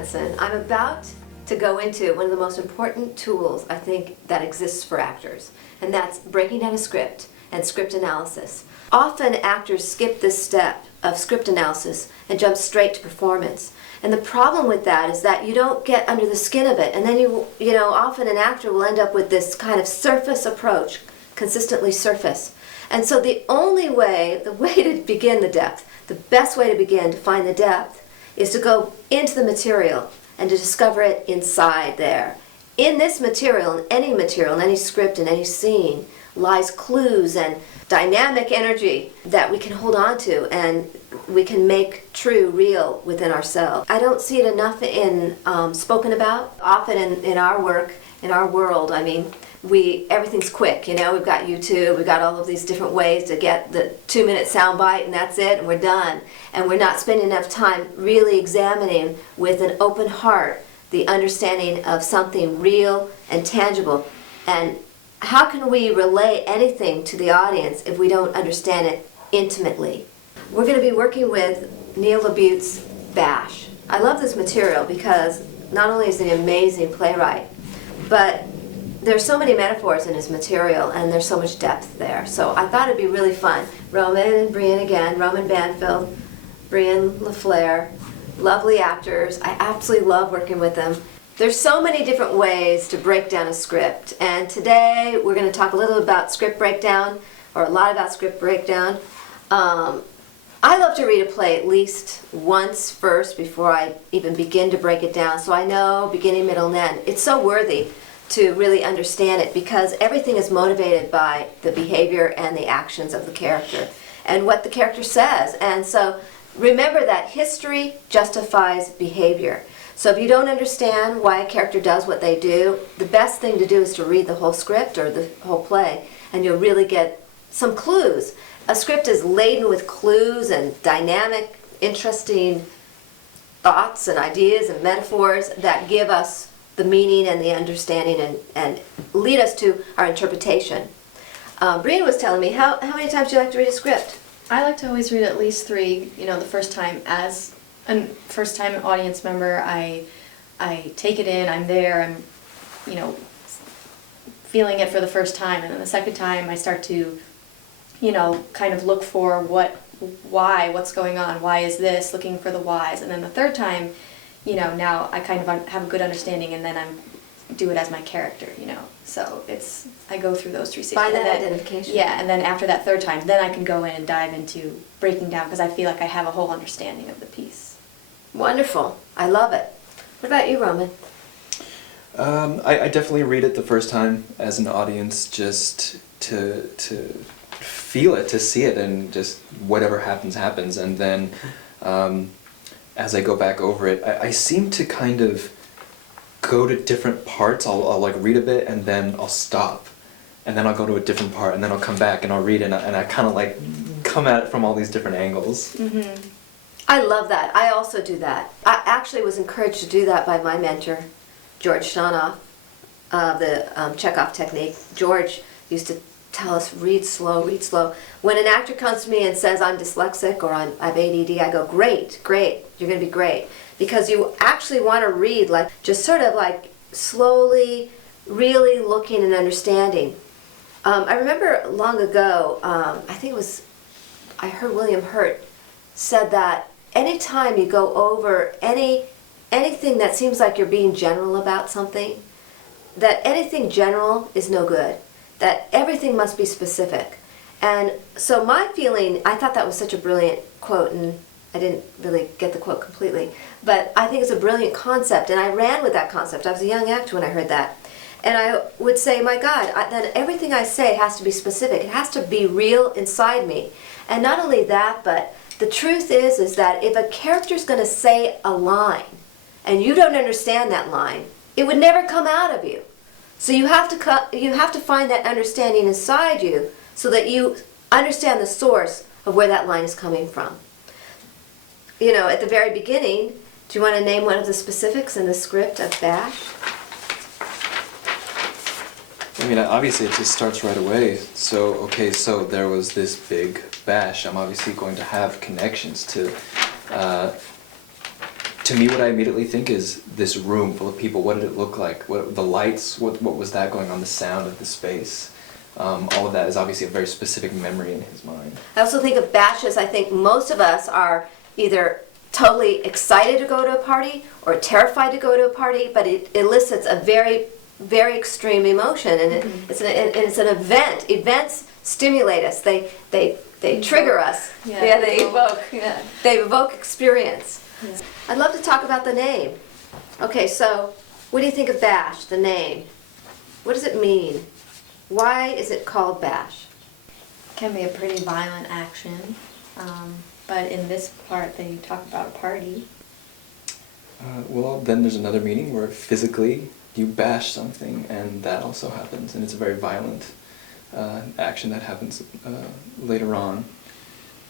Jentzen. I'm about to go into one of the most important tools, I think, that exists for actors, and that's breaking down a script and script analysis. Often actors skip this step of script analysis and jump straight to performance. And the problem with that is that you don't get under the skin of it, and then often an actor will end up with this kind of surface approach, consistently surface. And so the way to begin the depth, the best way to begin to find the depth, is to go into the material and to discover it inside there. In this material, in any script, in any scene, lies clues and dynamic energy that we can hold on to and we can make true, real within ourselves. I don't see it enough in spoken about. Often in our work, in our world, I mean, everything's quick, we've got YouTube, we've got all of these different ways to get the 2-minute soundbite and that's it and we're done. And we're not spending enough time really examining with an open heart the understanding of something real and tangible. And how can we relay anything to the audience if we don't understand it intimately? We're going to be working with Neil LaBute's Bash. I love this material because not only is he an amazing playwright, but there's so many metaphors in his material and there's so much depth there. So I thought it'd be really fun. Roman and Brian again, Roman Banfield, Brian LaFleur, lovely actors. I absolutely love working with them. There's so many different ways to break down a script, and today we're going to talk a little about script breakdown, or a lot about script breakdown. I love to read a play at least once first before I even begin to break it down, so I know beginning, middle, and end. It's so worthy to really understand it because everything is motivated by the behavior and the actions of the character and what the character says. And so remember that history justifies behavior. So if you don't understand why a character does what they do, the best thing to do is to read the whole script or the whole play, and you'll really get some clues. A script is laden with clues and dynamic, interesting thoughts and ideas and metaphors that give us the meaning and the understanding and lead us to our interpretation. Brian was telling me, how many times do you like to read a script? I like to always read at least 3, the first time as a first-time audience member. I take it in, I'm there, I'm, feeling it for the first time, and then the second time I start to, kind of look for what's going on, why is this, looking for the whys, and then the third time, now I kind of have a good understanding, and then do it as my character, So I go through those 3 stages. Find that identification. Yeah, and then after that third time, then I can go in and dive into breaking down because I feel like I have a whole understanding of the piece. Wonderful. I love it. What about you, Roman? I definitely read it the first time as an audience just to feel it, to see it, and just whatever happens. And then as I go back over it, I seem to kind of go to different parts. I'll like read a bit and then I'll stop. And then I'll go to a different part and then I'll come back and I'll read it and I kind of like come at it from all these different angles. Mm-hmm. I love that. I also do that. I actually was encouraged to do that by my mentor, George Shanoff, the Chekhov technique. George used to tell us, read slow, read slow. When an actor comes to me and says, I'm dyslexic or I have ADD, I go, great, you're going to be great. Because you actually want to read, like, just sort of like slowly, really looking and understanding. I remember long ago, I heard William Hurt said that anytime you go over anything that seems like you're being general about something, that anything general is no good, that everything must be specific. And so my feeling, I thought that was such a brilliant quote, and I didn't really get the quote completely, but I think it's a brilliant concept, and I ran with that concept. I was a young actor when I heard that. And I would say, my God, then everything I say has to be specific. It has to be real inside me. And not only that, but the truth is that if a character's going to say a line, and you don't understand that line, it would never come out of you. So you have to find that understanding inside you so that you understand the source of where that line is coming from. At the very beginning, do you want to name one of the specifics in the script of Bash? I mean, obviously it just starts right away. So there was this big bash. I'm obviously going to have connections to to me, what I immediately think is this room full of people. What did it look like? What the lights? What was that going on? The sound of the space. All of that is obviously a very specific memory in his mind. I also think of bashes. I think most of us are either totally excited to go to a party or terrified to go to a party, but it elicits a very, very extreme emotion, and it's an event. Events stimulate us. They trigger us. Yeah, they evoke. Yeah. They evoke experience. Yeah. I'd love to talk about the name. Okay, so what do you think of bash, the name? What does it mean? Why is it called bash? Can be a pretty violent action, but in this part they talk about a party. Well, then there's another meaning where physically you bash something, and that also happens, and it's a very violent action that happens later on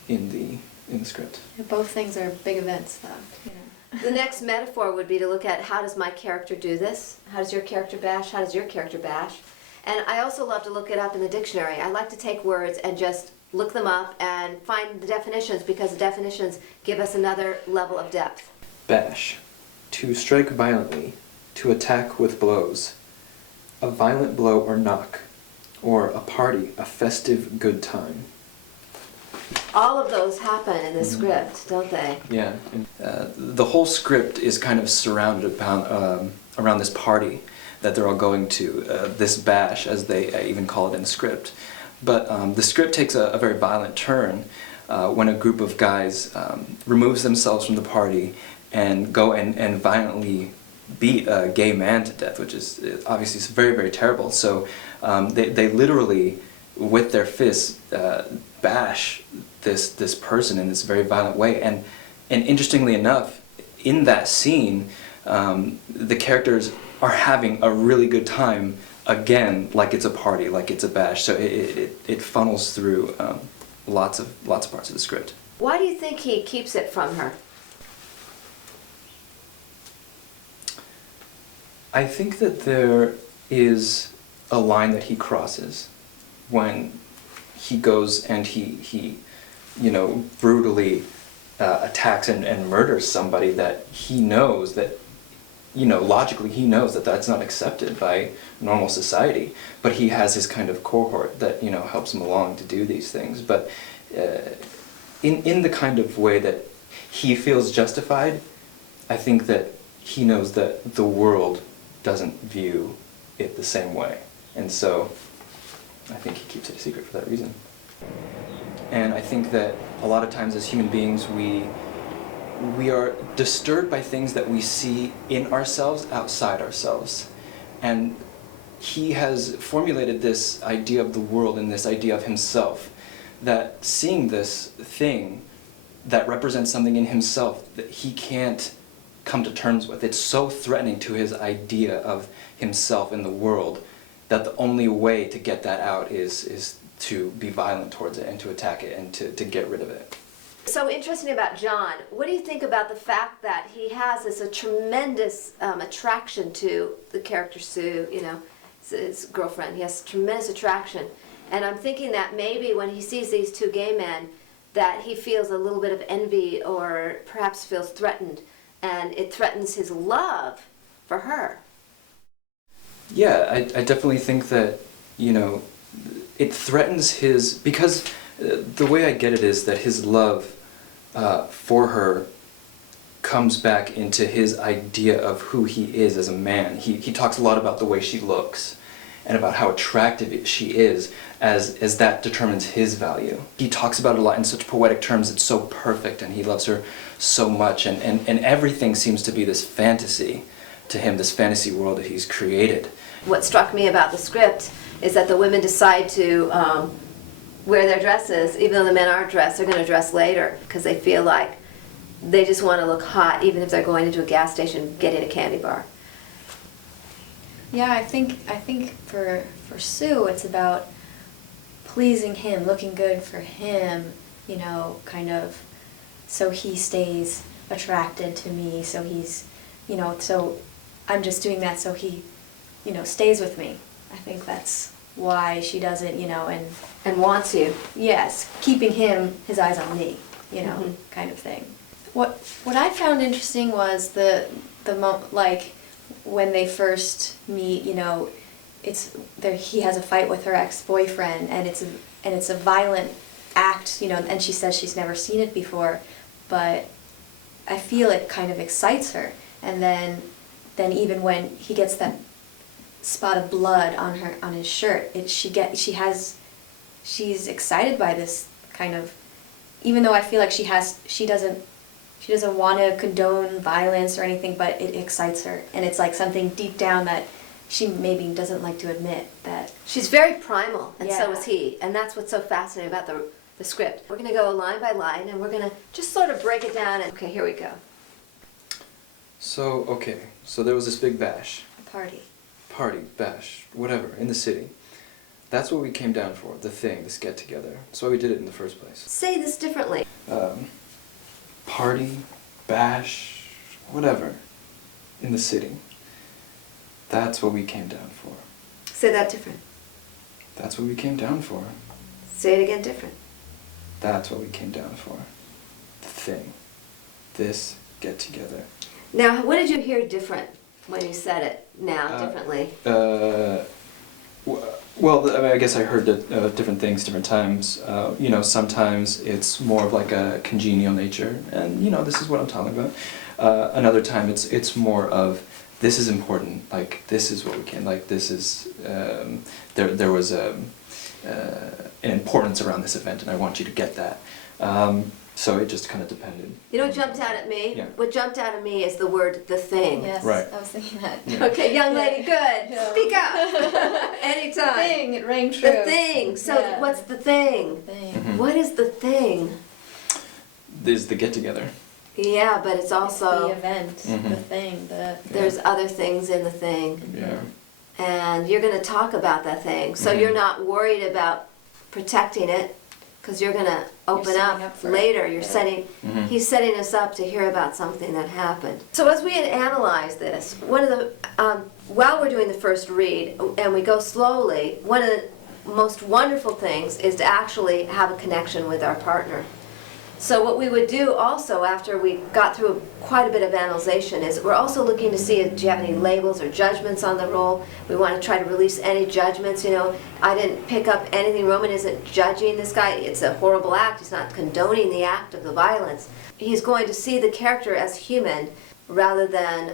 in the script. Yeah, both things are big events, though. You know. The next metaphor would be to look at, how does my character do this? How does your character bash? How does your character bash? And I also love to look it up in the dictionary. I like to take words and just look them up and find the definitions, because the definitions give us another level of depth. Bash. To strike violently. To attack with blows. A violent blow or knock. Or a party, a festive good time. All of those happen in the script, don't they? Yeah. The whole script is kind of surrounded around this party that they're all going to, this bash, as they even call it in the script. But the script takes a very violent turn when a group of guys removes themselves from the party and go and violently beat a gay man to death, which is obviously very, very terrible. So they literally, with their fists, bash this person in this very violent way. And interestingly enough, in that scene, the characters are having a really good time, again, like it's a party, like it's a bash. So it funnels through lots of parts of the script. Why do you think he keeps it from her? I think that there is a line that he crosses when he goes and he brutally attacks and murders somebody that he knows that, logically he knows that that's not accepted by normal society, but he has his kind of cohort that, helps him along to do these things. But in the kind of way that he feels justified, I think that he knows that the world doesn't view it the same way. And so I think he keeps it a secret for that reason. And I think that a lot of times as human beings, we are disturbed by things that we see in ourselves, outside ourselves. And he has formulated this idea of the world and this idea of himself, that seeing this thing that represents something in himself that he can't come to terms with. It's so threatening to his idea of himself in the world that the only way to get that out is to be violent towards it and to attack it and to get rid of it. So interesting about John. What do you think about the fact that he has a tremendous attraction to the character Sue, his girlfriend? He has tremendous attraction. And I'm thinking that maybe when he sees these two gay men, that he feels a little bit of envy or perhaps feels threatened. And it threatens his love for her. Yeah, I definitely think that, it threatens his, because the way I get it is that his love for her comes back into his idea of who he is as a man. He talks a lot about the way she looks and about how attractive she is as that determines his value. He talks about it a lot in such poetic terms. It's so perfect and he loves her so much, and everything seems to be this fantasy to him, this fantasy world that he's created. What struck me about the script is that the women decide to wear their dresses, even though the men aren't dressed. They're going to dress later because they feel like they just want to look hot, even if they're going into a gas station getting a candy bar. Yeah, I think for Sue, it's about pleasing him, looking good for him, kind of, so he stays attracted to me, so he's, so I'm just doing that so he, stays with me. I think that's why she does it, And wants you. yes, keeping his eyes on me, kind of thing. What I found interesting was like when they first meet, you know, it's there. He has a fight with her ex-boyfriend, and it's a violent act, you know. And she says she's never seen it before, but I feel it kind of excites her. And then even when he gets that spot of blood on his shirt, she's excited by this kind of, even though I feel like she doesn't want to condone violence or anything, but it excites her, and it's like something deep down that she maybe doesn't like to admit that. She's very primal, and so Yeah. is he, and that's what's so fascinating about the script. We're going to go line by line, and we're going to just sort of break it down. And okay, here we go. So there was this big bash, Party. bash, whatever, in the city. That's what we came down for, the thing, this get-together. That's why we did it in the first place. Say this differently. Party, bash, whatever, in the city. That's what we came down for. Say that different. That's what we came down for. Say it again different. That's what we came down for. The thing. This get-together. Now, what did you hear different when you said it now differently? Well, I mean, I guess I heard different things different times. You know, sometimes it's more of like a congenial nature, and you know, this is what I'm talking about. Another time it's more of, this is important, like this is what we can, like this is, there was an importance around this event, and I want you to get that. So it just kind of depended. You know what jumped out at me? Yeah. What jumped out at me is the word "the thing." Yes, Right. I was thinking that. Yeah. Okay, young lady, good. Yeah. Speak up. Anytime. Thing, it rang true. The thing. So Yeah. what's the thing? Thing. Mhm. What is the thing? There's the get-together. Yeah, but it's It's also, the event, Mhm. the thing, there's other things in the thing. Yeah. And you're going to talk about that thing. So Mhm. you're not worried about protecting it, because you're going to open setting up up for it. later. You're Yeah. setting, Mhm. he's setting us up to hear about something that happened. So as we had analyzed this, one of the, while we're doing the first read, and we go slowly, one of the most wonderful things is to actually have a connection with our partner. So what we would do also after we got through quite a bit of analyzation is we're also looking to see if do you have any labels or judgments on the role. We want to try to release any judgments. You know, I didn't pick up anything. Roman isn't judging this guy. It's a horrible act. He's not condoning the act of the violence. He's going to see the character as human rather than,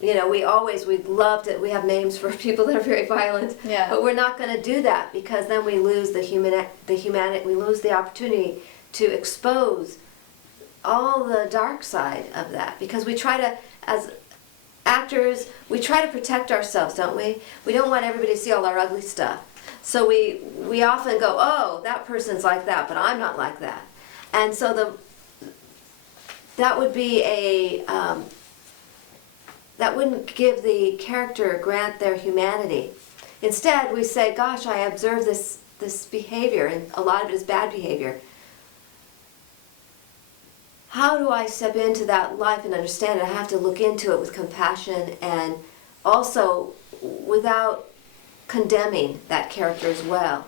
you know, we love that we have names for people that are very violent. Yeah. But we're not going to do that, because then we lose the humanity. We lose the opportunity to expose all the dark side of that, because we try to, as actors, we try to protect ourselves, don't we? We don't want everybody to see all our ugly stuff. So we often go, oh, that person's like that, but I'm not like that. And so that would be that wouldn't give the character, grant their humanity. Instead, we say, gosh, I observe this behavior, and a lot of it is bad behavior. How do I step into that life and understand it? I have to look into it with compassion, and also without condemning that character as well.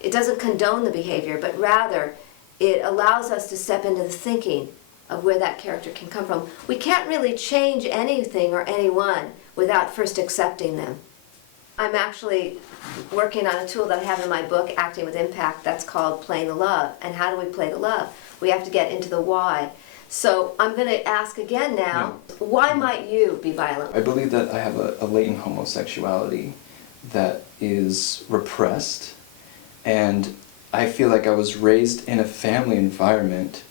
It doesn't condone the behavior, but rather it allows us to step into the thinking of where that character can come from. We can't really change anything or anyone without first accepting them. I'm actually working on a tool that I have in my book, Acting with Impact, that's called Playing the Love. And how do we play the love? We have to get into the why. So I'm going to ask again now, why might you be violent? I believe that I have a latent homosexuality that is repressed, and I feel like I was raised in a family environment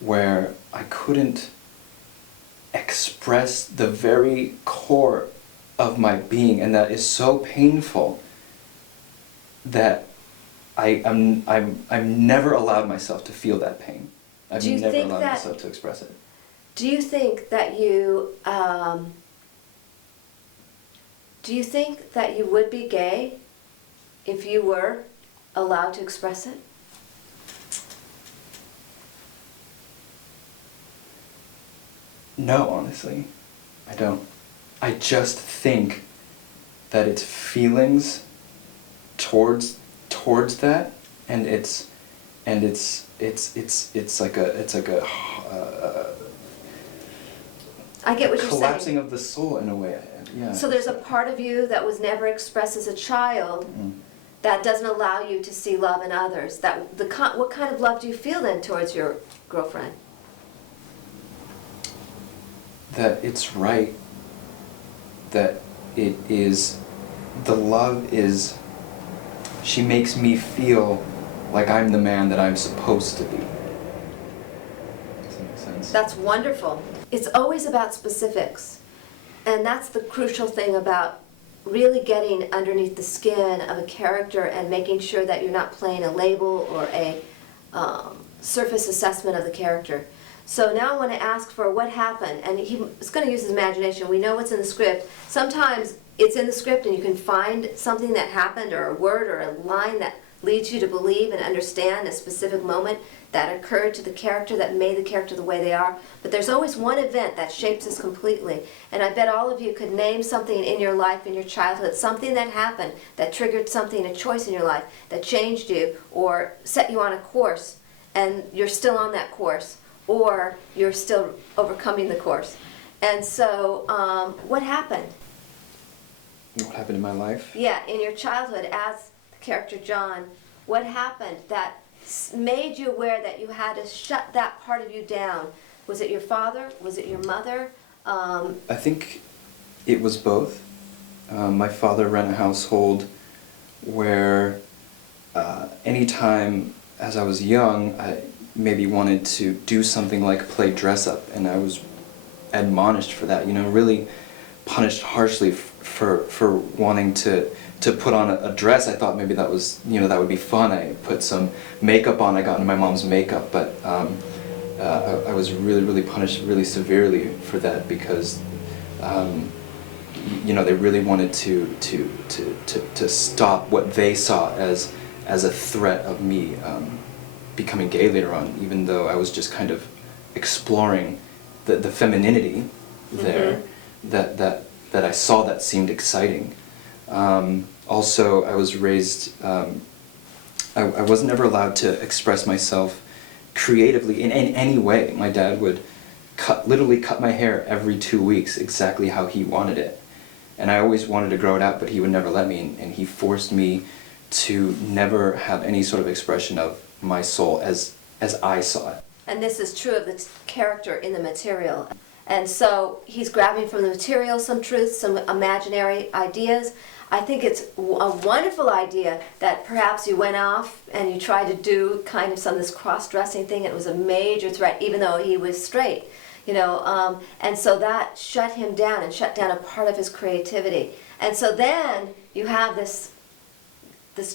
where I couldn't express the very core of my being, and that is so painful that I'm never allowed myself to feel that pain. I've Do you never think allowed that- myself to express it. Do you think that you would be gay if you were allowed to express it? No, honestly, I don't. I just think that it's feelings towards that, and it's and it's like a I get what you're collapsing saying. of the soul in a way. Yeah. So there's a part of you that was never expressed as a child that doesn't allow you to see love in others. What kind of love do you feel then towards your girlfriend? That it's right. That it is, the love is, she makes me feel like I'm the man that I'm supposed to be. Does that make sense? That's wonderful. It's always about specifics. And that's the crucial thing about really getting underneath the skin of a character and making sure that you're not playing a label or a surface assessment of the character. So now I want to ask for what happened, and he's going to use his imagination. We know what's in the script. Sometimes it's in the script and you can find something that happened or a word or a line that leads you to believe and understand a specific moment that occurred to the character that made the character the way they are. But there's always one event that shapes us completely. And I bet all of you could name something in your life, in your childhood, something that happened that triggered something, a choice in your life that changed you or set you on a course, and you're still on that course, or you're still overcoming the course. And so, what happened? What happened in my life? Yeah, in your childhood as the character John, what happened that made you aware that you had to shut that part of you down? Was it your father? Was it your mother? I think it was both. My father ran a household where anytime as I was young, I maybe wanted to do something like play dress up, and I was admonished for that, really punished harshly for wanting to put on a dress. I thought maybe that was, that would be fun. I put some makeup on, I got into my mom's makeup, but I was really punished really severely for that because they really wanted to stop what they saw as a threat of me becoming gay later on, even though I was just kind of exploring the femininity there that I saw that seemed exciting. Also, I was raised, I wasn't ever allowed to express myself creatively in any way. My dad would literally cut my hair every 2 weeks exactly how he wanted it. And I always wanted to grow it out, but he would never let me, and he forced me to never have any sort of expression of my soul as I saw it. And this is true of the character in the material. And so he's grabbing from the material some truths, some imaginary ideas. I think it's a wonderful idea that perhaps you went off and you tried to do kind of some of this cross-dressing thing. It was a major threat, even though he was straight, and so that shut him down and shut down a part of his creativity. And so then you have this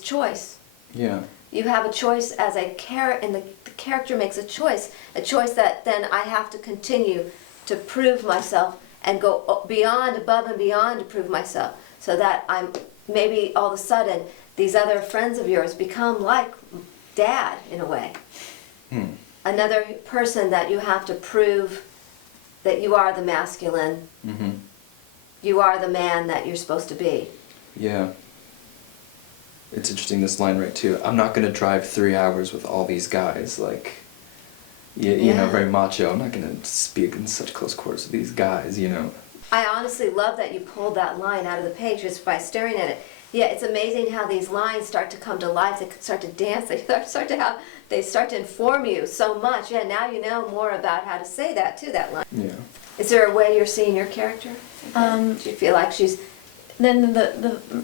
choice. Yeah. You have a choice as a character, and the character makes a choice that then I have to continue to prove myself and go above and beyond to prove myself, so that I'm maybe all of a sudden these other friends of yours become like Dad in a way. Another person that you have to prove that you are the masculine, you are the man that you're supposed to be. Yeah. It's interesting, this line right too. I'm not going to drive 3 hours with all these guys, very macho. I'm not going to speak in such close quarters with these guys, I honestly love that you pulled that line out of the page just by staring at it. Yeah, it's amazing how these lines start to come to life. They start to dance. They start to inform you so much. Yeah, now you know more about how to say that line. Yeah. Is there a way you're seeing your character? Do you feel like she's... Then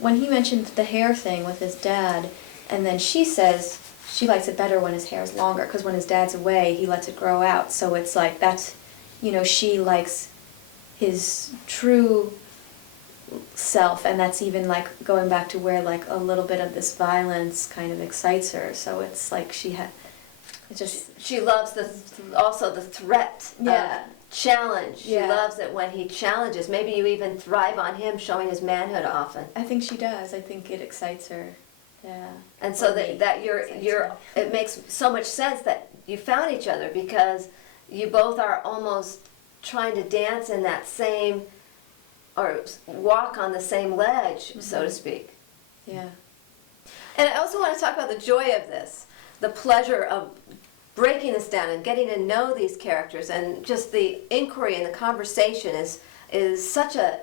when he mentioned the hair thing with his dad, and then she says she likes it better when his hair is longer, because when his dad's away, he lets it grow out. So it's like that's, she likes his true self, and that's even like going back to where like a little bit of this violence kind of excites her. So it's like she loves also the threat. Yeah. Challenge. She Yeah. loves it when he challenges. Maybe you even thrive on him showing his manhood often. I think she does. I think it excites her. Yeah. And so Or me. that Excites you're her. it makes so much sense that you found each other, because you both are almost trying to dance in that same, or walk on the same ledge, so to speak. Yeah. And I also want to talk about the joy of this. the pleasure of breaking this down and getting to know these characters, and just the inquiry and the conversation is such a,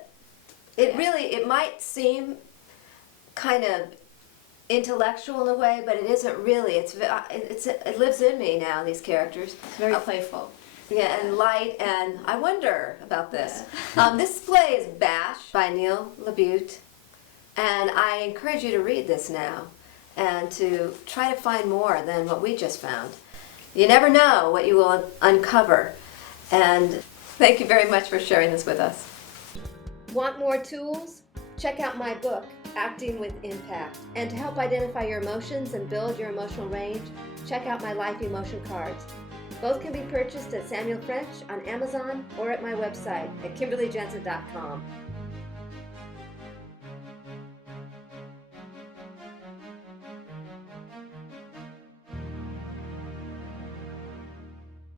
it might seem kind of intellectual in a way, but it isn't really. It lives in me now, these characters. It's very playful. Yeah, and light, and I wonder about this. This play is Bash by Neil LaBute, and I encourage you to read this now and to try to find more than what we just found. You never know what you will uncover, and thank you very much for sharing this with us. Want more tools? Check out my book, Acting with Impact. And to help identify your emotions and build your emotional range, check out my Life Emotion Cards. Both can be purchased at Samuel French on Amazon or at my website at kimberlyjentzen.com.